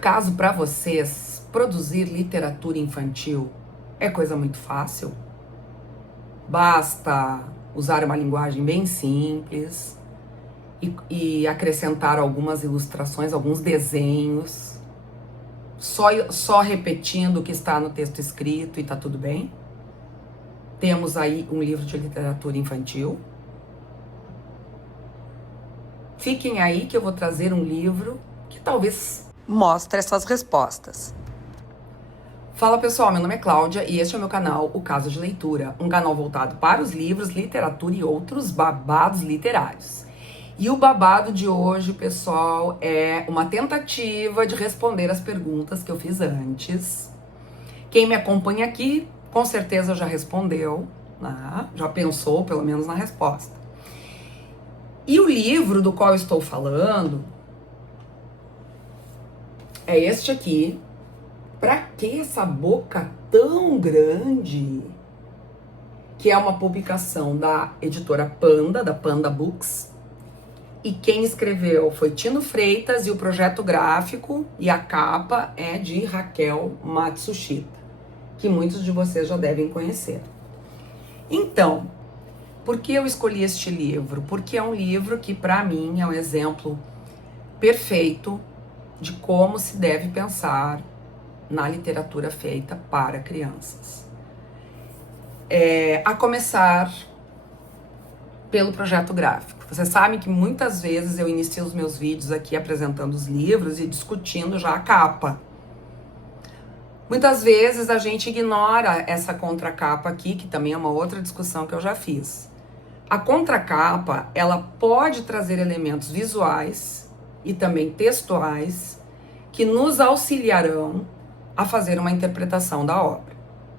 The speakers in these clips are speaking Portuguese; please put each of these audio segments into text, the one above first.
acaso para vocês produzir literatura infantil é coisa muito fácil? Basta usar uma linguagem bem simples e acrescentar algumas ilustrações, alguns desenhos, só repetindo o que está no texto escrito e tá tudo bem? Temos aí um livro de literatura infantil. Fiquem aí que eu vou trazer um livro que talvez mostre essas respostas. Fala pessoal, meu nome é Cláudia e este é o meu canal, O Caso de Leitura, um canal voltado para os livros, literatura e outros babados literários. E o babado de hoje, pessoal, é uma tentativa de responder as perguntas que eu fiz antes. Quem me acompanha aqui, com certeza já respondeu, né? Já pensou pelo menos na resposta. E o livro do qual eu estou falando é este aqui. Pra que essa boca tão grande? Que é uma publicação da editora Panda, da Panda Books. E quem escreveu foi Tino Freitas e o projeto gráfico e a capa é de Raquel Matsushita, que muitos de vocês já devem conhecer. Então, por que eu escolhi este livro? Porque é um livro que, para mim, é um exemplo perfeito de como se deve pensar na literatura feita para crianças. A começar pelo projeto gráfico. Vocês sabem que muitas vezes eu inicio os meus vídeos aqui apresentando os livros e discutindo já a capa. Muitas vezes a gente ignora essa contracapa aqui, que também é uma outra discussão que eu já fiz. A contracapa, ela pode trazer elementos visuais e também textuais que nos auxiliarão a fazer uma interpretação da obra.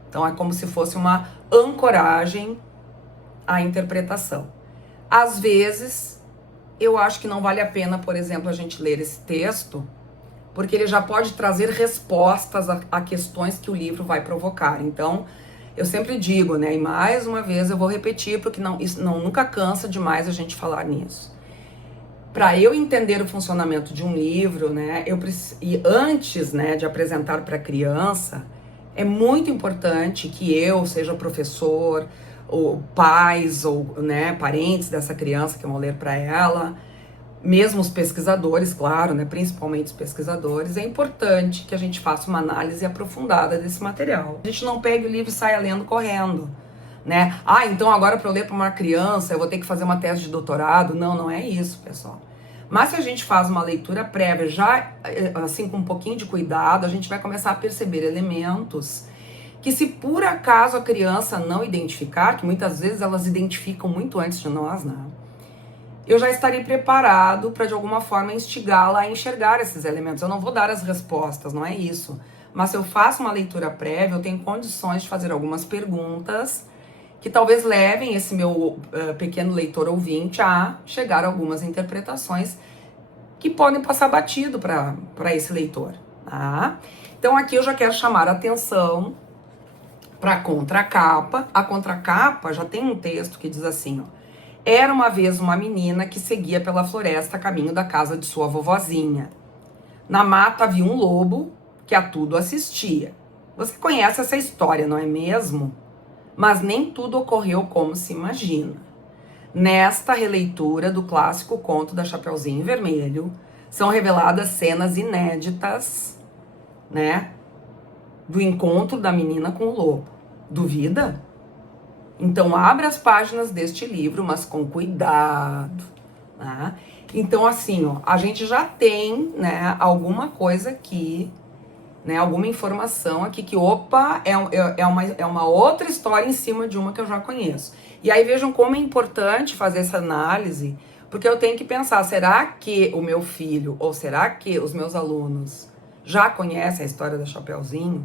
Então é como se fosse uma ancoragem à interpretação. Às vezes, eu acho que não vale a pena, por exemplo, a gente ler esse texto, porque ele já pode trazer respostas a questões que o livro vai provocar. Então, eu sempre digo, né, e mais uma vez eu vou repetir, porque nunca cansa demais a gente falar nisso. Para eu entender o funcionamento de um livro, né, e antes, né, de apresentar para a criança, é muito importante que eu seja professor, ou pais, ou né, parentes dessa criança que vão ler para ela, mesmo os pesquisadores, claro, né, principalmente os pesquisadores, é importante que a gente faça uma análise aprofundada desse material. A gente não pegue o livro e saia lendo correndo, né? Ah, então agora para eu ler para uma criança eu vou ter que fazer uma tese de doutorado? Não, não é isso, pessoal. Mas se a gente faz uma leitura prévia, já assim com um pouquinho de cuidado, a gente vai começar a perceber elementos que, se por acaso a criança não identificar, que muitas vezes elas identificam muito antes de nós, né? Eu já estarei preparado para de alguma forma instigá-la a enxergar esses elementos. Eu não vou dar as respostas, não é isso. Mas se eu faço uma leitura prévia, eu tenho condições de fazer algumas perguntas que talvez levem esse meu pequeno leitor ouvinte a chegar a algumas interpretações que podem passar batido para esse leitor. Tá? Então aqui eu já quero chamar a atenção para a contracapa. A contracapa já tem um texto que diz assim, ó: era uma vez uma menina que seguia pela floresta a caminho da casa de sua vovozinha. Na mata havia um lobo que a tudo assistia. Você conhece essa história, não é mesmo? Mas nem tudo ocorreu como se imagina. Nesta releitura do clássico conto da Chapeuzinho Vermelho, são reveladas cenas inéditas, né, do encontro da menina com o lobo. Duvida? Então abra as páginas deste livro, mas com cuidado, né? Então assim, ó, a gente já tem, né, alguma coisa aqui, né, alguma informação aqui que, opa, é uma outra história em cima de uma que eu já conheço. E aí vejam como é importante fazer essa análise, porque eu tenho que pensar, será que o meu filho, ou será que os meus alunos já conhecem a história da Chapeuzinho?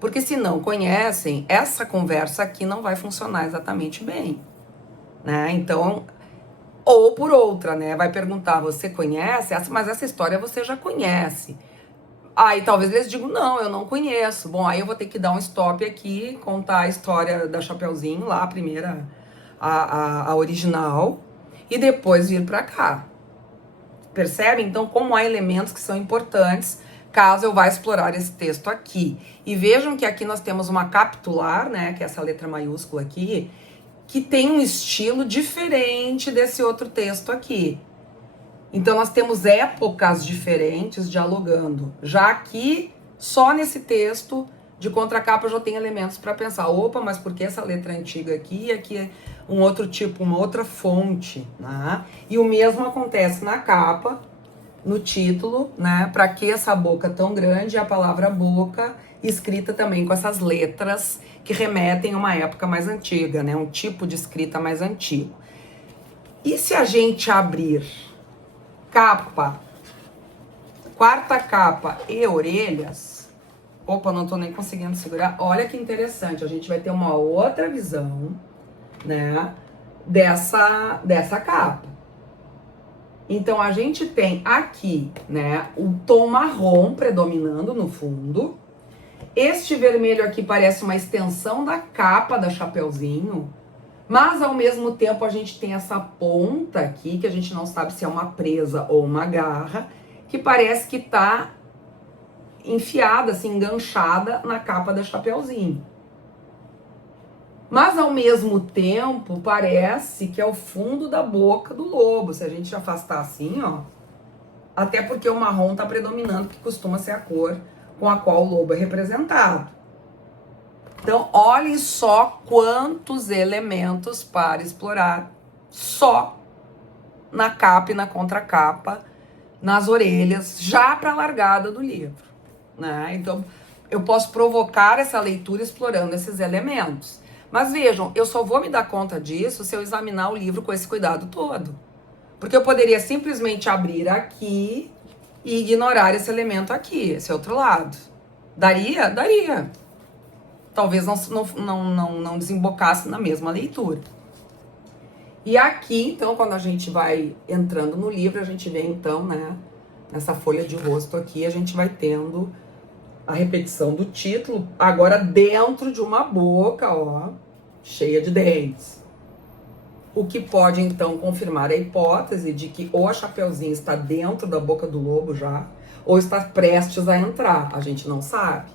Porque se não conhecem, essa conversa aqui não vai funcionar exatamente bem, né? Então, ou por outra, né? Vai perguntar, você conhece? Mas essa história você já conhece. Aí talvez eles digam, não, eu não conheço. Bom, aí eu vou ter que dar um stop aqui, contar a história da Chapeuzinho, lá a primeira, a original, e depois vir pra cá. Percebe? Então, como há elementos que são importantes, caso eu vá explorar esse texto aqui. E vejam que aqui nós temos uma capitular, né, que é essa letra maiúscula aqui, que tem um estilo diferente desse outro texto aqui. Então nós temos épocas diferentes dialogando. Já aqui, só nesse texto de contracapa eu já tenho elementos para pensar, opa, mas por que essa letra antiga aqui e aqui é um outro tipo, uma outra fonte, né? E o mesmo acontece na capa, no título, né? Para que essa boca tão grande? A palavra boca, escrita também com essas letras que remetem a uma época mais antiga, né? Um tipo de escrita mais antigo. E se a gente abrir capa, quarta capa e orelhas, opa, não tô nem conseguindo segurar, olha que interessante, a gente vai ter uma outra visão, né, dessa capa. Então, a gente tem aqui, né, o tom marrom predominando no fundo. Este vermelho aqui parece uma extensão da capa da Chapeuzinho, mas ao mesmo tempo a gente tem essa ponta aqui, que a gente não sabe se é uma presa ou uma garra, que parece que tá enfiada, assim, enganchada na capa da Chapeuzinho. Mas ao mesmo tempo parece que é o fundo da boca do lobo, se a gente afastar assim, ó. Até porque o marrom tá predominando, que costuma ser a cor com a qual o lobo é representado. Então, olhem só quantos elementos para explorar só na capa e na contracapa, nas orelhas, já para a largada do livro, né? Então, eu posso provocar essa leitura explorando esses elementos. Mas vejam, eu só vou me dar conta disso se eu examinar o livro com esse cuidado todo. Porque eu poderia simplesmente abrir aqui e ignorar esse elemento aqui, esse outro lado. Daria? Daria. Talvez não desembocasse na mesma leitura. E aqui, então, quando a gente vai entrando no livro, a gente vê, então, né, nessa folha de rosto aqui, a gente vai tendo a repetição do título, agora dentro de uma boca, ó, cheia de dentes. O que pode, então, confirmar a hipótese de que ou a Chapeuzinho está dentro da boca do lobo já, ou está prestes a entrar, a gente não sabe.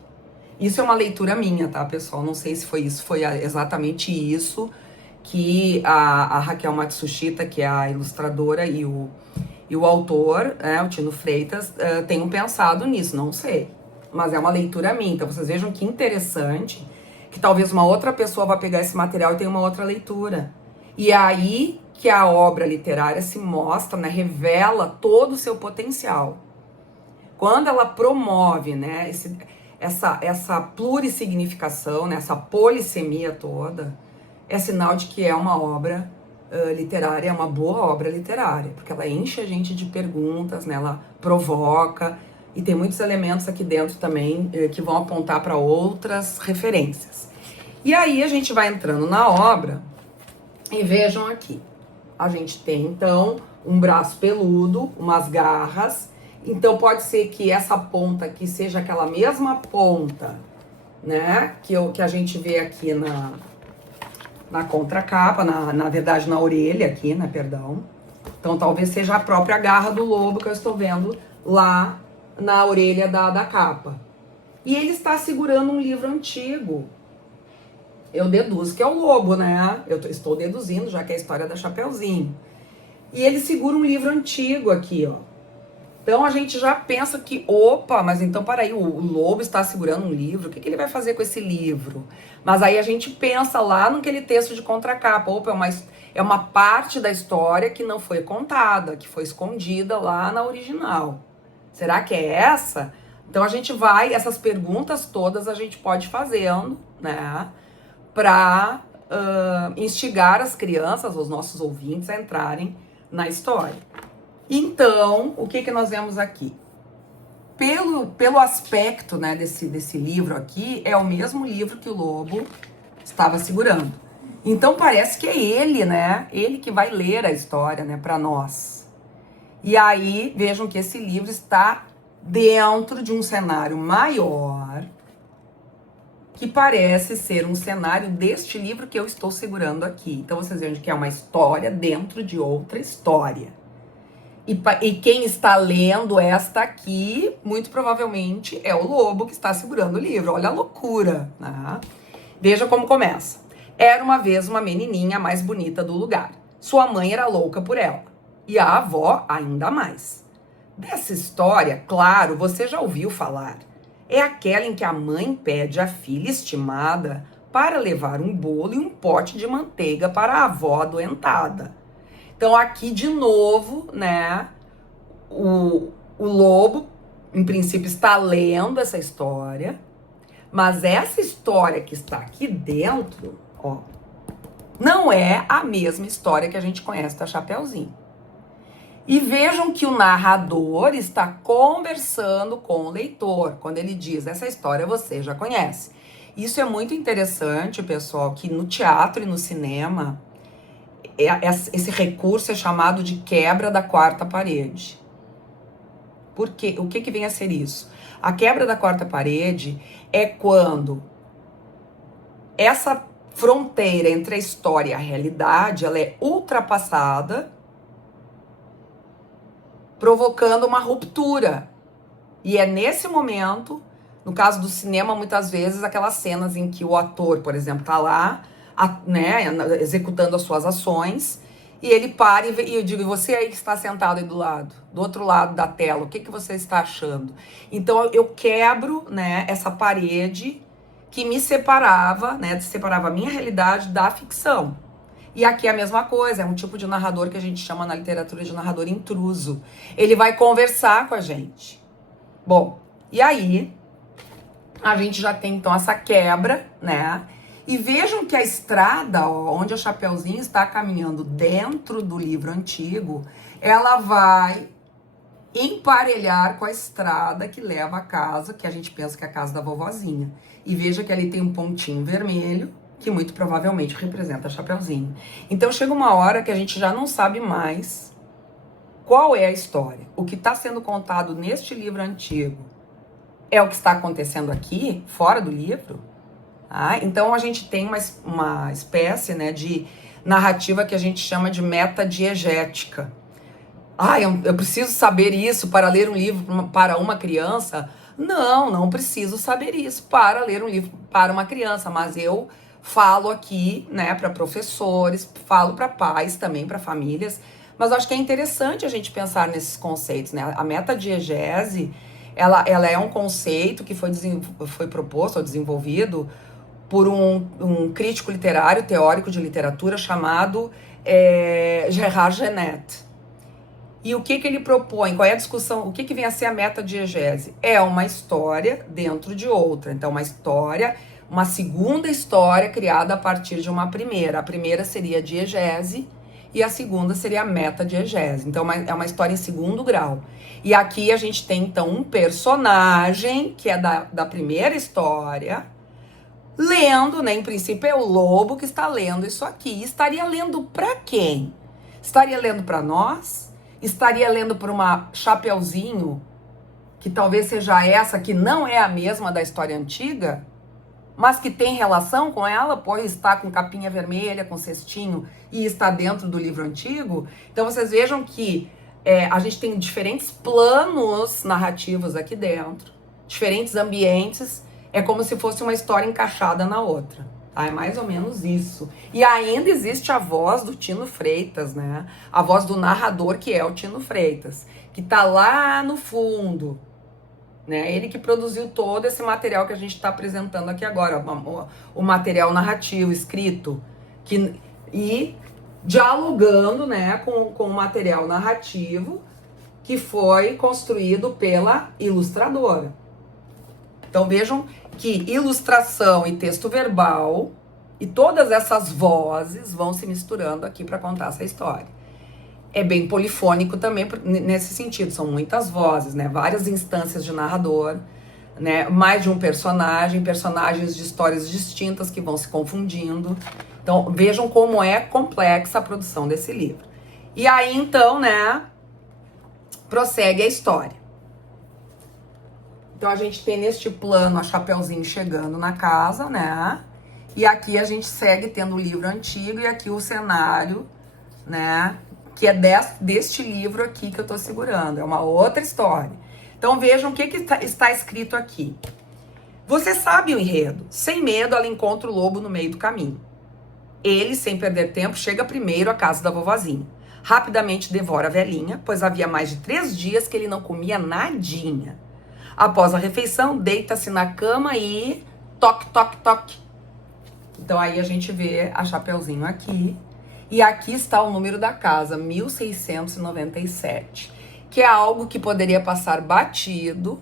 Isso é uma leitura minha, tá, pessoal? Não sei se foi isso, foi exatamente isso que a Raquel Matsushita, que é a ilustradora e o autor, o Tino Freitas, tenham pensado nisso, não sei. Mas é uma leitura minha, então vocês vejam que interessante que talvez uma outra pessoa vá pegar esse material e tenha uma outra leitura. E é aí que a obra literária se mostra, né, revela todo o seu potencial. Quando ela promove, né, essa plurissignificação, né, essa polissemia toda, é sinal de que é uma obra literária, é uma boa obra literária, porque ela enche a gente de perguntas, né, ela provoca, e tem muitos elementos aqui dentro também que vão apontar para outras referências. E aí a gente vai entrando na obra e vejam aqui. A gente tem, então, um braço peludo, umas garras. Então pode ser que essa ponta aqui seja aquela mesma ponta, né, que a gente vê aqui na contracapa, na verdade na orelha aqui, né, perdão. Então talvez seja a própria garra do lobo que eu estou vendo lá na orelha da capa. E ele está segurando um livro antigo. Eu deduzo que é o lobo, né? Eu estou deduzindo, já que é a história da Chapeuzinho. E ele segura um livro antigo aqui, ó. Então a gente já pensa que, opa, mas então peraí, o lobo está segurando um livro, o que ele vai fazer com esse livro? Mas aí a gente pensa lá naquele texto de contracapa, opa, é uma parte da história que não foi contada, que foi escondida lá na original. Será que é essa? Então a gente vai, essas perguntas todas a gente pode ir fazendo, né, para instigar as crianças, os nossos ouvintes a entrarem na história. Então, o que nós vemos aqui? Pelo aspecto, né, desse livro aqui, é o mesmo livro que o lobo estava segurando. Então parece que é ele, né? Ele que vai ler a história, né, para nós. E aí, vejam que esse livro está dentro de um cenário maior, que parece ser um cenário deste livro que eu estou segurando aqui. Então vocês vejam que é uma história dentro de outra história. E quem está lendo esta aqui, muito provavelmente, é o lobo que está segurando o livro. Olha a loucura, né? Veja como começa. Era uma vez uma menininha mais bonita do lugar. Sua mãe era louca por ela. E a avó ainda mais. Dessa história, claro, você já ouviu falar. É aquela em que a mãe pede à filha estimada para levar um bolo e um pote de manteiga para a avó adoentada. Então aqui de novo, né, o lobo, em princípio, está lendo essa história, mas essa história que está aqui dentro, ó, não é a mesma história que a gente conhece da Chapeuzinho. E vejam que o narrador está conversando com o leitor, quando ele diz, essa história você já conhece. Isso é muito interessante, pessoal, que no teatro e no cinema, esse recurso é chamado de quebra da quarta parede. Por quê? O que vem a ser isso? A quebra da quarta parede é quando essa fronteira entre a história e a realidade, ela é ultrapassada, provocando uma ruptura. E é nesse momento, no caso do cinema, muitas vezes, aquelas cenas em que o ator, por exemplo, tá lá, né, executando as suas ações, e ele para e eu digo, você aí que está sentado aí do outro lado da tela, o que você está achando? Então eu quebro, né, essa parede que me separava, né, separava a minha realidade da ficção. E aqui é a mesma coisa, é um tipo de narrador que a gente chama na literatura de narrador intruso. Ele vai conversar com a gente. Bom, e aí a gente já tem então essa quebra, né? E vejam que a estrada, ó, onde a Chapeuzinho está caminhando dentro do livro antigo, ela vai emparelhar com a estrada que leva à casa, que a gente pensa que é a casa da vovozinha. E veja que ali tem um pontinho vermelho, que muito provavelmente representa a Chapeuzinho. Então chega uma hora que a gente já não sabe mais qual é a história. O que está sendo contado neste livro antigo é o que está acontecendo aqui, fora do livro. Ah, então a gente tem uma espécie, né, de narrativa que a gente chama de metadiegética. Eu preciso saber isso para ler um livro para uma criança? Não preciso saber isso para ler um livro para uma criança, mas eu falo aqui, né, para professores, falo para pais também, para famílias, mas eu acho que é interessante a gente pensar nesses conceitos, né? A metadiegese, ela é um conceito que foi proposto ou desenvolvido por um crítico literário, teórico de literatura, chamado Gerard Genet. E o que ele propõe? Qual é a discussão? O que vem a ser a metadiegese? É uma história dentro de outra. Então, uma segunda história criada a partir de uma primeira. A primeira seria a diegese e a segunda seria a metadiegese. Então, é uma história em segundo grau. E aqui a gente tem, então, um personagem que é da primeira história, lendo, né? Em princípio é o lobo que está lendo isso aqui. Estaria lendo para quem? Estaria lendo para nós? Estaria lendo para uma Chapeuzinho, que talvez seja essa, que não é a mesma da história antiga, mas que tem relação com ela, pois está com capinha vermelha, com cestinho, e está dentro do livro antigo. Então vocês vejam que a gente tem diferentes planos narrativos aqui dentro, diferentes ambientes, é como se fosse uma história encaixada na outra. Tá? É mais ou menos isso. E ainda existe a voz do Tino Freitas, né? A voz do narrador, que é o Tino Freitas, que tá lá no fundo, né? Ele que produziu todo esse material que a gente está apresentando aqui agora, o material narrativo, escrito, e dialogando, né, com o material narrativo que foi construído pela ilustradora. Então vejam que ilustração e texto verbal e todas essas vozes vão se misturando aqui para contar essa história. É bem polifônico também nesse sentido, são muitas vozes, né? Várias instâncias de narrador, né? Mais de um personagens de histórias distintas que vão se confundindo. Então vejam como é complexa a produção desse livro. E aí então, né, prossegue a história. Então a gente tem neste plano a Chapeuzinho chegando na casa, né? E aqui a gente segue tendo o livro antigo e aqui o cenário, né, que é deste livro aqui que eu tô segurando. É uma outra história. Então vejam o que está escrito aqui. Você sabe o enredo. Sem medo, ela encontra o lobo no meio do caminho. Ele, sem perder tempo, chega primeiro à casa da vovozinha. Rapidamente devora a velhinha, pois havia mais de 3 dias que ele não comia nadinha. Após a refeição, deita-se na cama e... toque, toque, toque. Então aí a gente vê a Chapeuzinho aqui. E aqui está o número da casa, 1697. Que é algo que poderia passar batido,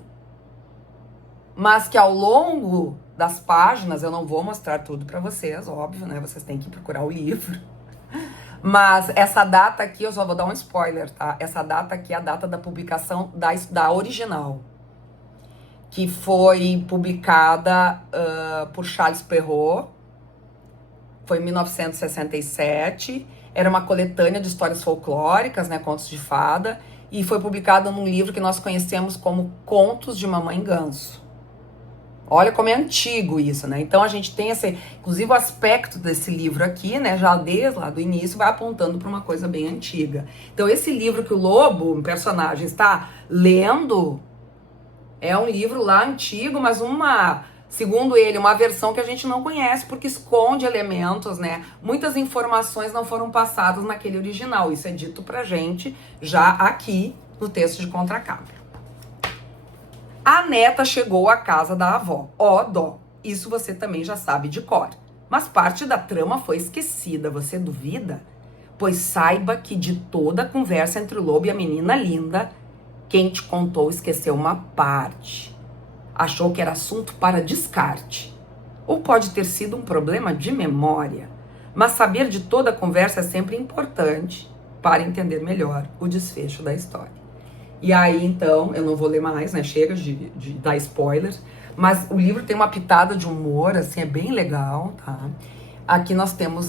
mas que ao longo das páginas, eu não vou mostrar tudo para vocês, óbvio, né? Vocês têm que procurar o livro. Mas essa data aqui, eu só vou dar um spoiler, tá? Essa data aqui é a data da publicação da original, que foi publicada por Charles Perrault, foi em 1967, era uma coletânea de histórias folclóricas, né, contos de fada, e foi publicada num livro que nós conhecemos como Contos de Mamãe Ganso. Olha como é antigo isso, né? Então a gente tem esse, inclusive o aspecto desse livro aqui, né, já desde lá do início, vai apontando para uma coisa bem antiga. Então esse livro que o lobo, um personagem, está lendo, é um livro lá antigo, mas segundo ele, uma versão que a gente não conhece, porque esconde elementos, né? Muitas informações não foram passadas naquele original. Isso é dito pra gente já aqui no texto de contracapa. A neta chegou à casa da avó. Ó dó, isso você também já sabe de cor. Mas parte da trama foi esquecida, você duvida? Pois saiba que de toda a conversa entre o lobo e a menina linda, quem te contou esqueceu uma parte. Achou que era assunto para descarte. Ou pode ter sido um problema de memória. Mas saber de toda a conversa é sempre importante para entender melhor o desfecho da história. E aí, então, eu não vou ler mais, né? Chega de dar spoiler. Mas o livro tem uma pitada de humor, assim, é bem legal, tá? Aqui nós temos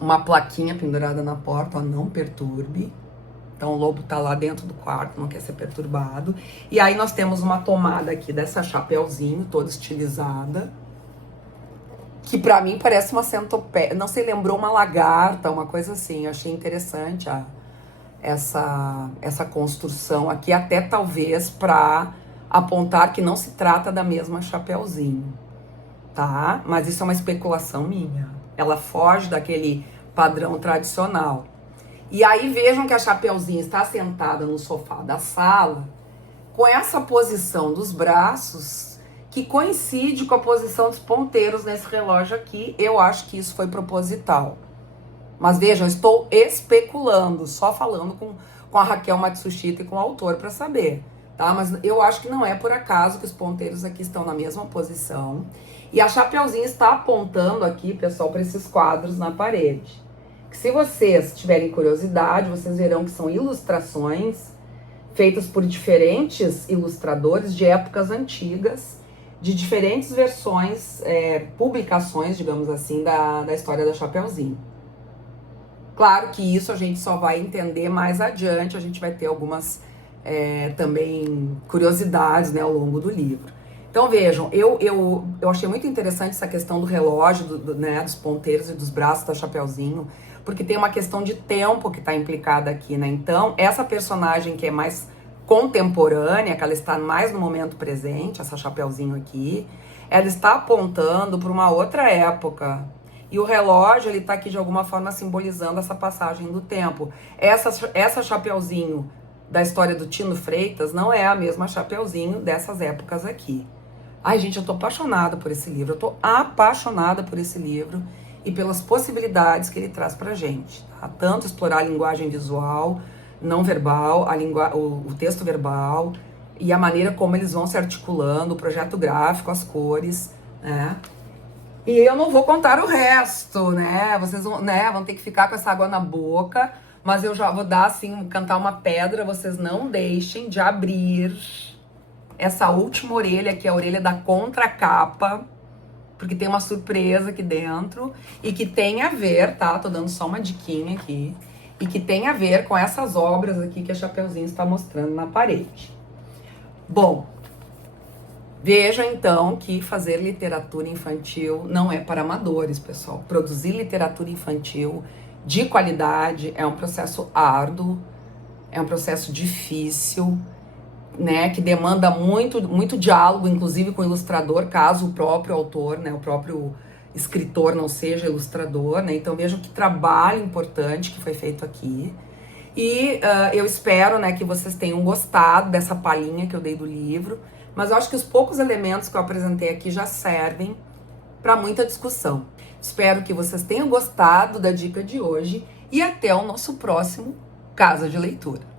uma plaquinha pendurada na porta, ó, não perturbe. Então o lobo tá lá dentro do quarto, não quer ser perturbado. E aí nós temos uma tomada aqui dessa Chapeuzinho, toda estilizada. Que pra mim parece uma centopeia. Não sei, lembrou uma lagarta, uma coisa assim. Eu achei interessante essa construção aqui, até talvez para apontar que não se trata da mesma Chapeuzinho, tá? Mas isso é uma especulação minha. Ela foge daquele padrão tradicional. E aí vejam que a Chapeuzinho está sentada no sofá da sala, com essa posição dos braços, que coincide com a posição dos ponteiros nesse relógio aqui. Eu acho que isso foi proposital. Mas vejam, eu estou especulando, só falando com a Raquel Matsushita e com o autor para saber, tá? Mas eu acho que não é por acaso que os ponteiros aqui estão na mesma posição. E a Chapeuzinho está apontando aqui, pessoal, para esses quadros na parede. Que se vocês tiverem curiosidade, vocês verão que são ilustrações feitas por diferentes ilustradores de épocas antigas, de diferentes versões, publicações, digamos assim, da história da Chapeuzinho. Claro que isso a gente só vai entender mais adiante, a gente vai ter algumas também curiosidades, né, ao longo do livro. Então vejam, eu achei muito interessante essa questão do relógio, né, dos ponteiros e dos braços da Chapeuzinho, porque tem uma questão de tempo que está implicada aqui, né? Então, essa personagem que é mais contemporânea, que ela está mais no momento presente, essa Chapeuzinho aqui, ela está apontando para uma outra época. E o relógio, ele está aqui de alguma forma simbolizando essa passagem do tempo. Essa Chapeuzinho da história do Tino Freitas não é a mesma Chapeuzinho dessas épocas aqui. Ai, gente, eu tô apaixonada por esse livro. Eu tô apaixonada por esse livro e pelas possibilidades que ele traz pra gente, tá? Tanto explorar a linguagem visual, não verbal, o texto verbal e a maneira como eles vão se articulando, o projeto gráfico, as cores, né? E eu não vou contar o resto, né? Vocês vão ter que ficar com essa água na boca, mas eu já vou dar, assim, cantar uma pedra. Vocês não deixem de abrir essa última orelha, que é a orelha da contracapa, porque tem uma surpresa aqui dentro e que tem a ver, tá? Tô dando só uma diquinha aqui. E que tem a ver com essas obras aqui que a Chapeuzinho está mostrando na parede. Bom, vejam então que fazer literatura infantil não é para amadores, pessoal. Produzir literatura infantil de qualidade, é um processo árduo, é um processo difícil, né, que demanda muito diálogo, inclusive com o ilustrador, caso o próprio autor, né, o próprio escritor não seja ilustrador, né, então vejam que trabalho importante que foi feito aqui. E eu espero, né, que vocês tenham gostado dessa palhinha que eu dei do livro, mas eu acho que os poucos elementos que eu apresentei aqui já servem para muita discussão. Espero que vocês tenham gostado da dica de hoje e até o nosso próximo Casa de Leitura.